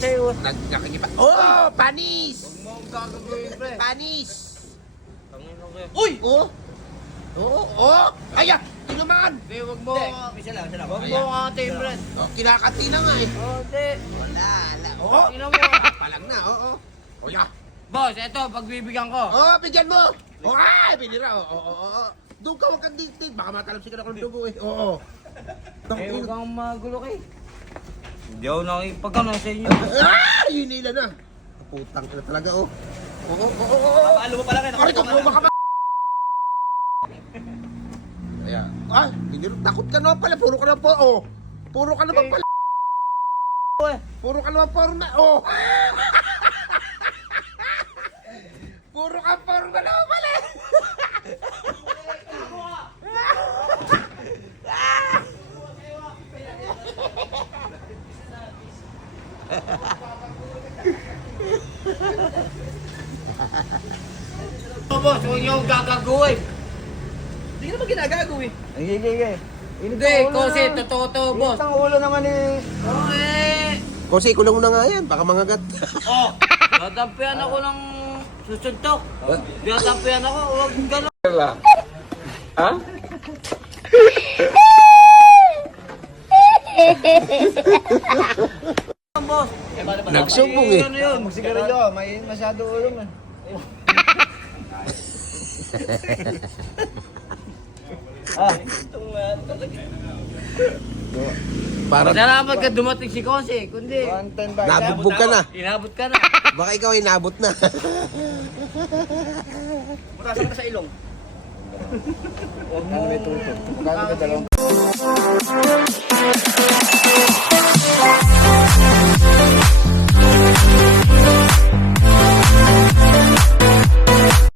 guys, nagkakikipa. Oh, panis! Huwag mo akong gagawin, pre. Panis! Tangin mo, pre. Uy! Oh! Oo, oh! Aya! Ito naman! Hindi, huwag mo. Isa lang. Huwag mo akong ate, pre. Oh, kinakati na nga eh. Oh, hindi. Wala. Oh! Tingnan mo. Palang na, oo. Oh, ya. Boss, eto, pagbibigyan ko. Oh, bigyan mo! Oh, ay! Binira, oo. Doon ka, huwag kang dito. Baka matalapsin ka na kung dugo eh. Oo. Eh, huwag kang magulo kay. Hindi ako nakipagano sa inyo. Ah! Yun nila na. Putang ina talaga, oh. Oo. Paalo mo pala kayo. Aray ko, baka ma... Ayan. Ah, takot ka naman pala. Puro ka naman po, oh. Puro ka naman pala. Puro ka naman porma, oh. Puro ka porma naman pala. Boss, huwag niyo akong gagagawin. Hindi ka naman ginagago eh. Hindi. Hindi, kasi totoo to, boss. Ang ulo naman eh. Oh, eh. Kasi kulang mo na nga yan. Baka mangagat. Oh, datampian ako ng susuntok. Datampian ako, huwag gano'n. Ha? Boss. Nagsumbong eh. Ano yun? Magsigarilyo, may masyado ulo man. Parang Salamat ka dumating si Konse, kundi 110 ba? nabugbog ka na. inabot ka na. Baka ikaw ay nabot na. Mutasan ka sa ilong. Huwag mo. Magkano ka dalawang